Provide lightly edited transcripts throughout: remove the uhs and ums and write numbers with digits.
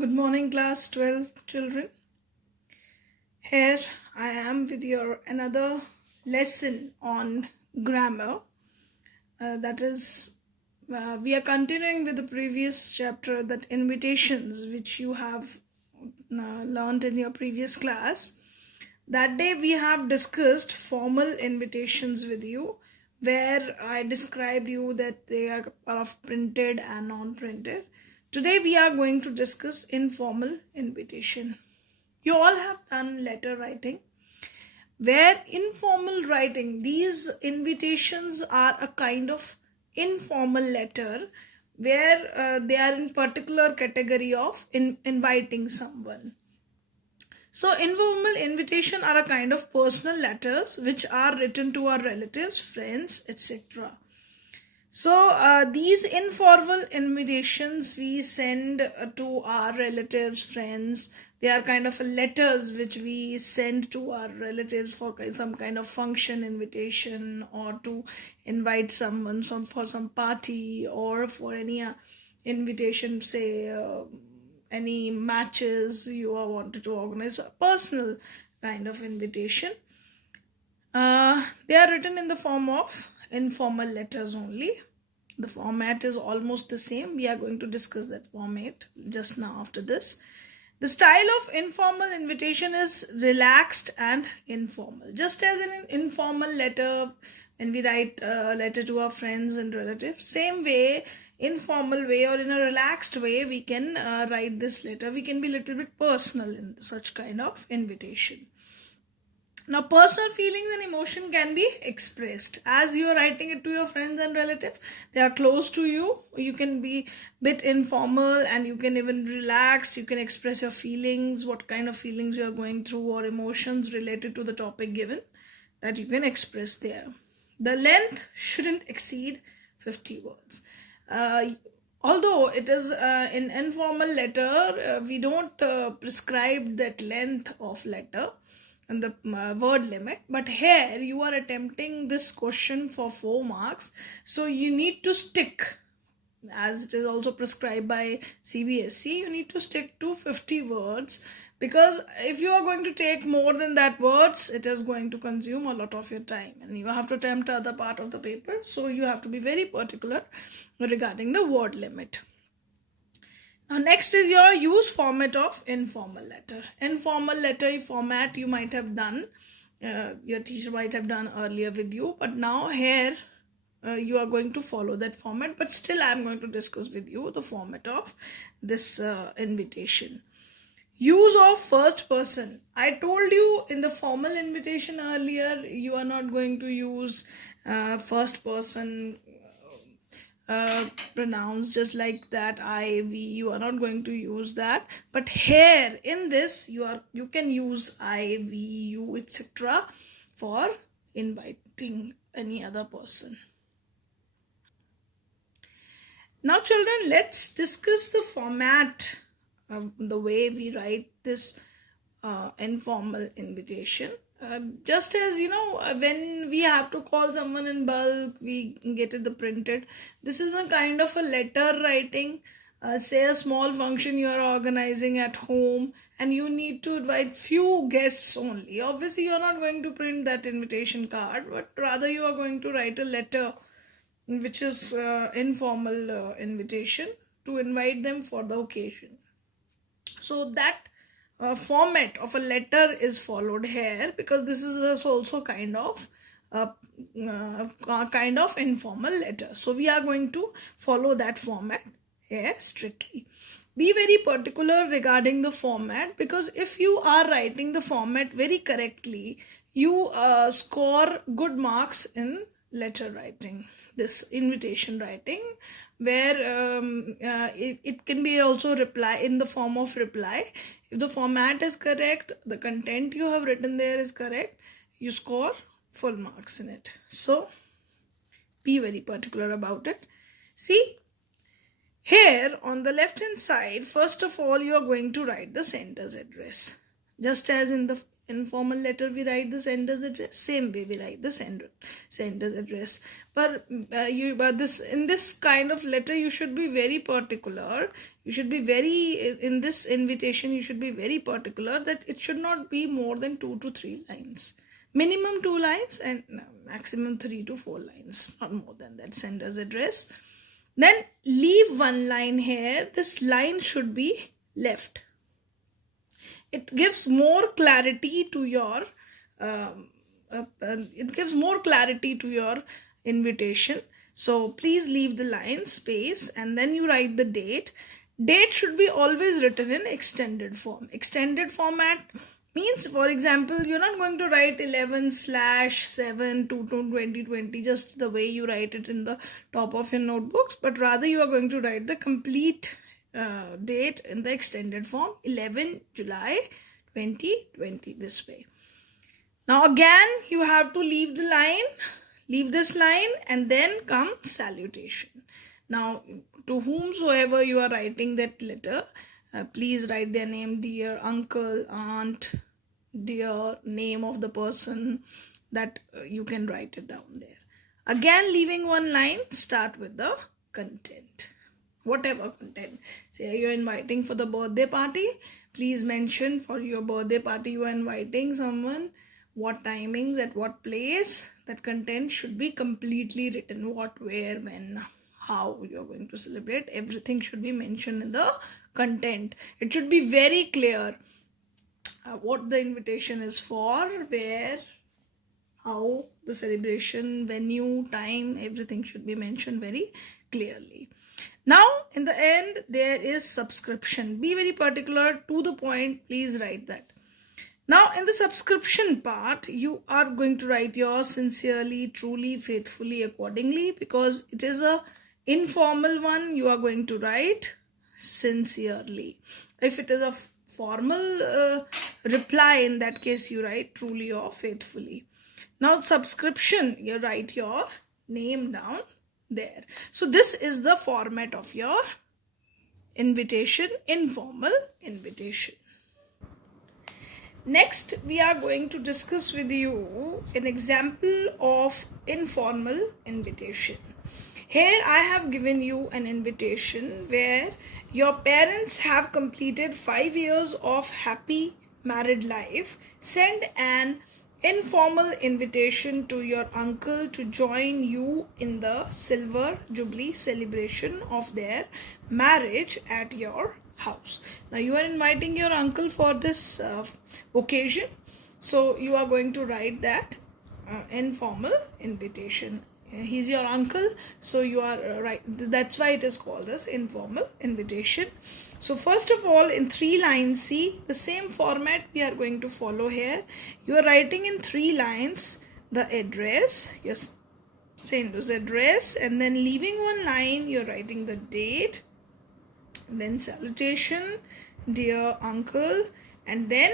Good morning, class 12 children. Here I am with your another lesson on grammar. That is, we are continuing with the previous chapter, that invitations, which you have learned in your previous class. That day we have discussed formal invitations with you, where I described you that they are of printed and non-printed. Today we are going to discuss informal invitation. You all have done letter writing, where informal writing, these invitations are a kind of informal letter where they are in particular category of inviting someone. So informal invitation are a kind of personal letters which are written to our relatives, friends, etc. So these informal invitations we send to our relatives, friends. They are kind of letters which we send to our relatives for some kind of function invitation, or to invite someone for some party, or for any invitation, say any matches you are wanted to organize, a personal kind of invitation. They are written in the form of informal letters only. The format is almost the same. We are going to discuss that format just now after this. The style of informal invitation is relaxed and informal. Just as in an informal letter, when we write a letter to our friends and relatives, same way, informal way or in a relaxed way, we can write this letter. We can be a little bit personal in such kind of invitation. Now, personal feelings and emotion can be expressed as you are writing it to your friends and relatives. They are close to you. You can be bit informal, and you can even relax. You can express your feelings, what kind of feelings you are going through, or emotions related to the topic given, that you can express there. The length shouldn't exceed 50 words. Although it is in informal letter, we don't prescribe that length of letter and the word limit, but here you are attempting this question for 4 marks, so you need to stick, as it is also prescribed by CBSE, you need to stick to 50 words, because if you are going to take more than that words, it is going to consume a lot of your time, and you have to attempt other part of the paper, so you have to be very particular regarding the word limit. Now, next is your use format of informal letter. Informal letter format you might have done, your teacher might have done earlier with you, but now here you are going to follow that format, but still I am going to discuss with you the format of this invitation. Use of first person. I told you in the formal invitation earlier, you are not going to use first person pronouns just like that, I, we. You are not going to use that, but here in this you can use I, we, you, etc. for inviting any other person. Now children, let's discuss the format of the way we write this informal invitation. Just as when we have to call someone in bulk, we get it the printed. This is a kind of a letter writing. Say a small function you are organizing at home, and you need to invite few guests only. Obviously you are not going to print that invitation card, but rather you are going to write a letter which is informal invitation to invite them for the occasion. So that format of a letter is followed here, because this is also kind of informal letter. So we are going to follow that format here strictly. Be very particular regarding the format, because if you are writing the format very correctly, you score good marks in letter writing, this invitation writing, where it can be also reply in the form of reply. If the format is correct, the content you have written there is correct, you score full marks in it. So be very particular about it. See, here on the left hand side, first of all you are going to write the sender's address, just as in the informal letter we write the sender's address, same way we write the sender's address. But in this kind of letter you should be very particular. You should be in this invitation you should be very particular that it should not be more than 2 to 3 lines. Minimum 2 lines and maximum 3 to 4 lines, not more than that. Sender's address. Then leave one line here. This line should be left. It gives more clarity to your invitation. So please leave the line space and then you write the date. Date should be always written in extended form. Extended format means, for example, you're not going to write 11/7/2020 just the way you write it in the top of your notebooks, but rather you are going to write the complete date in the extended form, 11 July 2020, this way. Now again you have to leave this line and then come salutation. Now to whomsoever you are writing that letter, please write their name, dear uncle, aunt, dear name of the person, that you can write it down there. Again leaving one line, start with the content. Whatever content. Say you're inviting for the birthday party, please mention for your birthday party you are inviting someone, what timings, at what place. That content should be completely written. What, where, when, how you're going to celebrate. Everything should be mentioned in the content. It should be very clear what the invitation is for, where, how, the celebration, venue, time, everything should be mentioned very clearly. Now in the end there is subscription. Be very particular, to the point, please write that. Now in the subscription part you are going to write your sincerely, truly, faithfully, accordingly, because it is a informal one. You are going to write sincerely. If it is a formal reply, in that case you write truly or faithfully. Now subscription, you write your name down there. So this is the format of your invitation, informal invitation. Next we are going to discuss with you an example of informal invitation. Here I have given you an invitation where your parents have completed 5 years of happy married life. Send an informal invitation to your uncle to join you in the silver jubilee celebration of their marriage at your house. Now you are inviting your uncle for this occasion, so you are going to write that informal invitation. He's your uncle, so you are right. That's why it is called as informal invitation. So first of all, in 3 lines, see the same format we are going to follow here. You are writing in 3 lines the address, your sender's address, and then leaving one line, you're writing the date, then salutation, dear uncle, and then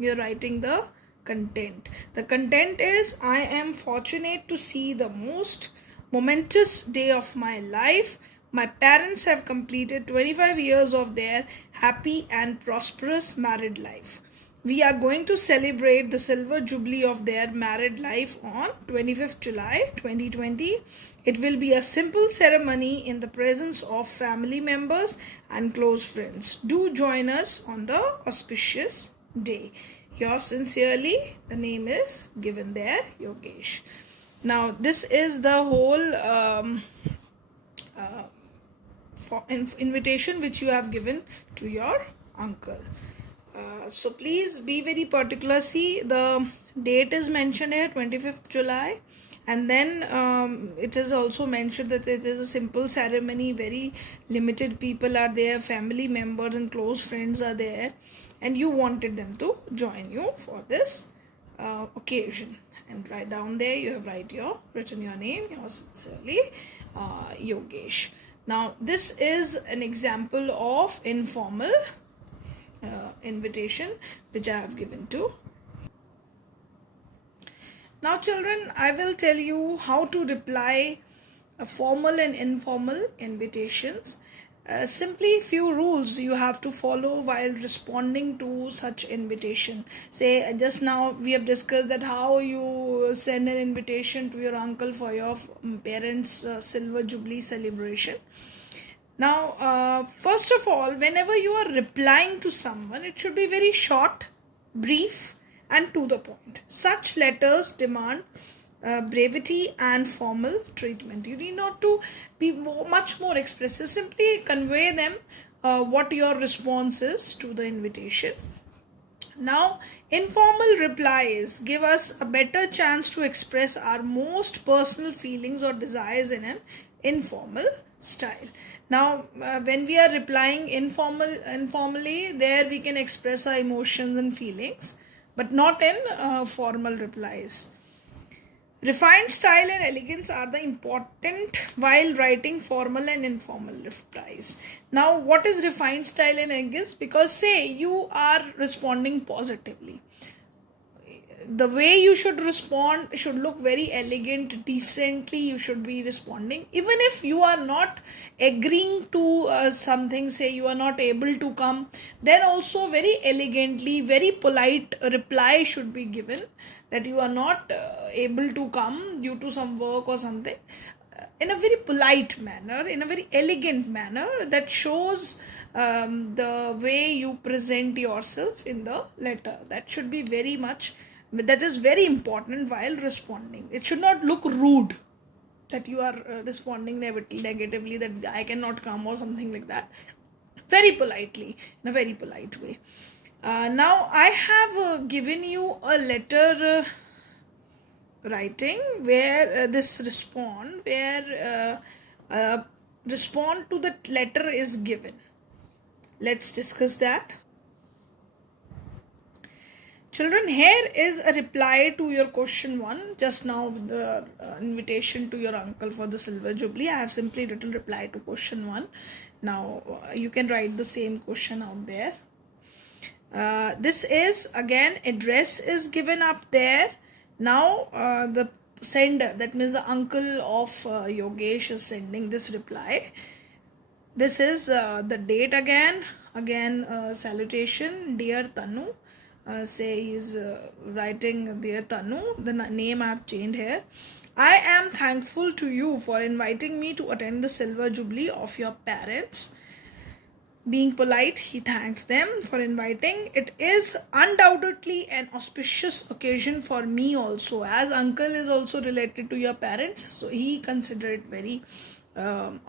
you're writing the content. The content is, I am fortunate to see the most momentous day of my life. My parents have completed 25 years of their happy and prosperous married life. We are going to celebrate the silver jubilee of their married life on 25th July 2020. It will be a simple ceremony in the presence of family members and close friends. Do join us on the auspicious day. Yours sincerely, the name is given there, Yogesh. Now this is the whole invitation which you have given to your uncle. So please be very particular. See, the date is mentioned here, 25th July, and then it is also mentioned that it is a simple ceremony. Very limited people are there, family members and close friends are there, and you wanted them to join you for this occasion. And right down there you have written your name, yours sincerely, Yogesh. Now this is an example of informal invitation which I have given to. Now children, I will tell you how to reply formal and informal invitations. Simply few rules you have to follow while responding to such invitation. Say just now we have discussed that how you send an invitation to your uncle for your parents' silver jubilee celebration. Now, first of all, whenever you are replying to someone, it should be very short, brief, and to the point. Such letters demand brevity and formal treatment. You need not to be much more expressive. Simply convey them what your response is to the invitation. Now, informal replies give us a better chance to express our most personal feelings or desires in an informal style. Now, when we are replying informally, there we can express our emotions and feelings, but not in formal replies. Refined style and elegance are the important while writing formal and informal replies. Now, what is refined style and elegance? Because say you are responding positively, the way you should respond should look very elegant, decently you should be responding. Even if you are not agreeing to something, say you are not able to come, then also very elegantly, very polite reply should be given that you are not able to come due to some work or something, in a very polite manner, in a very elegant manner that shows the way you present yourself in the letter. That should be very much, that is very important while responding. It should not look rude that you are responding negatively, that I cannot come or something like that. Very politely, in a very polite way. Now I have given you a letter writing where respond to the letter is given. Let's discuss that. Children, here is a reply to your question 1. Just now, the invitation to your uncle for the silver jubilee. I have simply written reply to question 1. Now, you can write the same question out there. This is, again, address is given up there. Now, the sender, that means the uncle of Yogesh, is sending this reply. This is the date again. Salutation, dear Tanu. Say he's writing dear Tanu. The name I have changed here. I am thankful to you for inviting me to attend the silver jubilee of your parents. Being polite, he thanked them for inviting. It is undoubtedly an auspicious occasion for me also, as uncle is also related to your parents, so he considered it very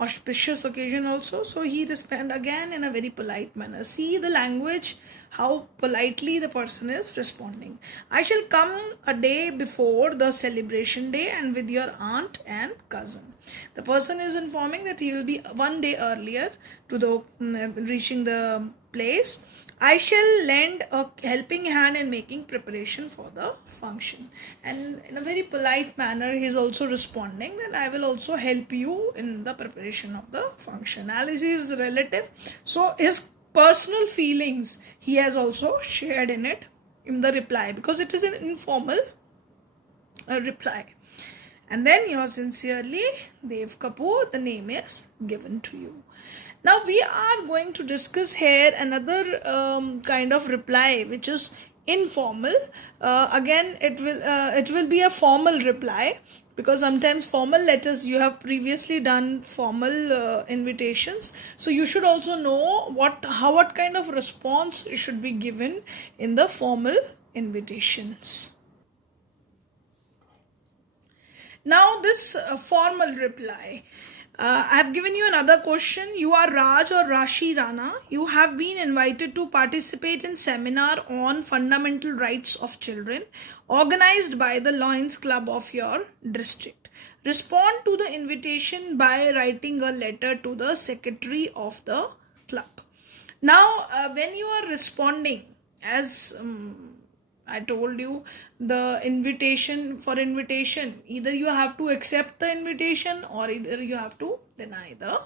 auspicious occasion also. So he responded again in a very polite manner. See the language, how politely the person is responding. I shall come a day before the celebration day and with your aunt and cousin. The person is informing that he will be one day earlier to the reaching the place. I shall lend a helping hand in making preparation for the function. And in a very polite manner, he is also responding that I will also help you in the preparation of the function. Alice is relative, so his personal feelings he has also shared in it in the reply, because it is an informal reply. And then yours sincerely, Dev Kapoor, the name is given to you. Now we are going to discuss here another kind of reply which is informal. Again, it will be a formal reply, because sometimes formal letters you have previously done formal invitations, so you should also know what kind of response should be given in the formal invitations. Now this formal reply. I have given you another question. You are Raj or Rashi Rana. You have been invited to participate in seminar on fundamental rights of children organized by the Lions Club of your district. Respond to the invitation by writing a letter to the secretary of the club. Now, when you are responding, as I told you, the invitation, either you have to accept the invitation or either you have to deny the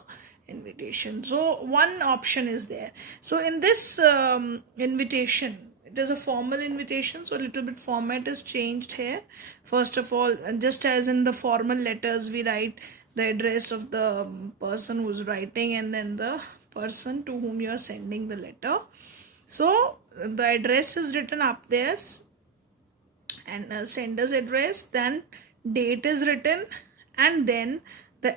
invitation. So one option is there. So in this invitation, it is a formal invitation, so a little bit format is changed here. First of all, just as in the formal letters, we write the address of the person who's writing and then the person to whom you are sending the letter. So the address is written up there, and sender's address, then date is written, and then the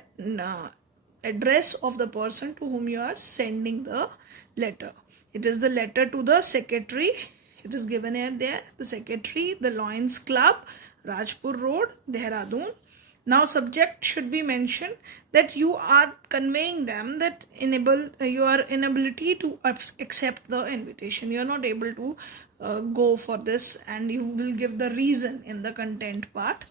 address of the person to whom you are sending the letter. It is the letter to the secretary. It is given here there, the secretary, the Lions Club, Rajpur Road, Dehradun. Now subject should be mentioned that you are conveying them that your inability to accept the invitation. You are not able to go for this, and you will give the reason in the content part.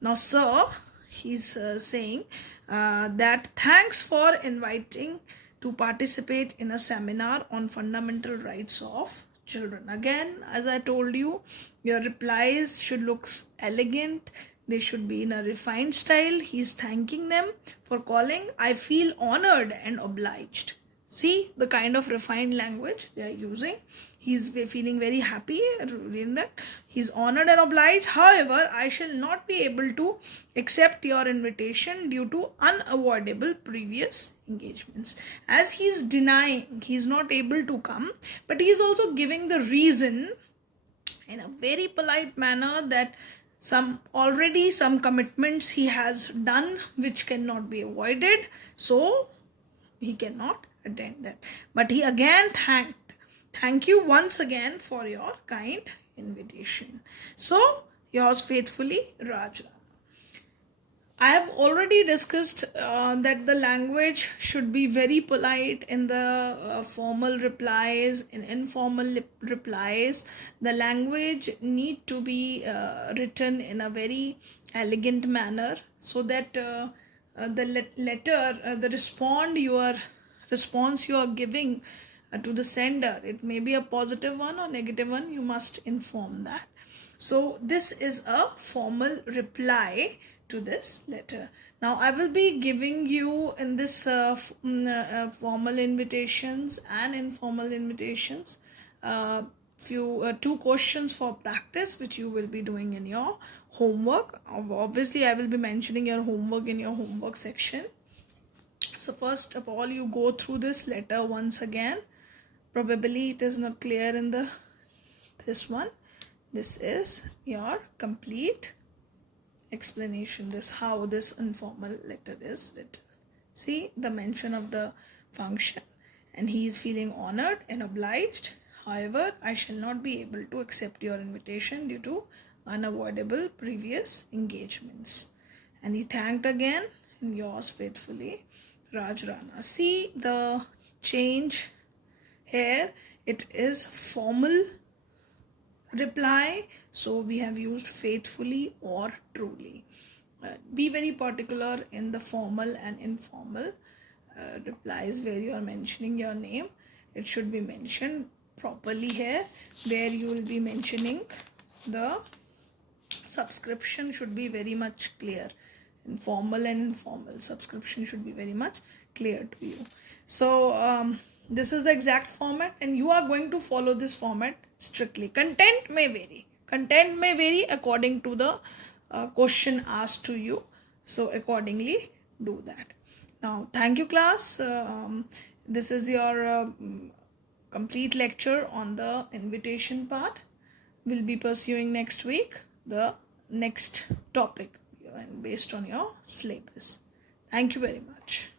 Now sir, he's saying that thanks for inviting to participate in a seminar on fundamental rights of children. Again, as I told you, your replies should look elegant. They should be in a refined style. He's thanking them for calling. I feel honored and obliged. See the kind of refined language they are using. He's feeling very happy reading that. He's honored and obliged. However, I shall not be able to accept your invitation due to unavoidable previous engagements. As he's denying, he's not able to come, but he's also giving the reason in a very polite manner that some commitments he has done which cannot be avoided, so he cannot attend that. But he again thank you once again for your kind invitation. So yours faithfully, Raj. I have already discussed that the language should be very polite in the formal replies. In informal replies, the language need to be written in a very elegant manner, so that the letter, the response you are giving to the sender, it may be a positive one or negative one, you must inform that. So this is a formal reply to this letter. Now I will be giving you in this formal invitations and informal invitations two questions for practice, which you will be doing in your homework. Obviously I will be mentioning your homework in your homework section. So first of all, you go through this letter once again. Probably it is not clear in this one. This is your complete explanation. This how this informal letter is written. See the mention of the function, and he is feeling honored and obliged. However, I shall not be able to accept your invitation due to unavoidable previous engagements. And he thanked again, and yours faithfully, Raj Rana. See the change here. It is formal reply, so we have used faithfully or truly. Be very particular in the formal and informal replies where you are mentioning your name. It should be mentioned properly here. Where you will be mentioning the subscription should be very much clear. In formal and informal, subscription should be very much clear to you. So this is the exact format, and you are going to follow this format strictly. Content may vary according to the question asked to you, so accordingly do that. Now thank you class. This is your complete lecture on the invitation part. We'll be pursuing next week the next topic based on your syllabus. Thank you very much.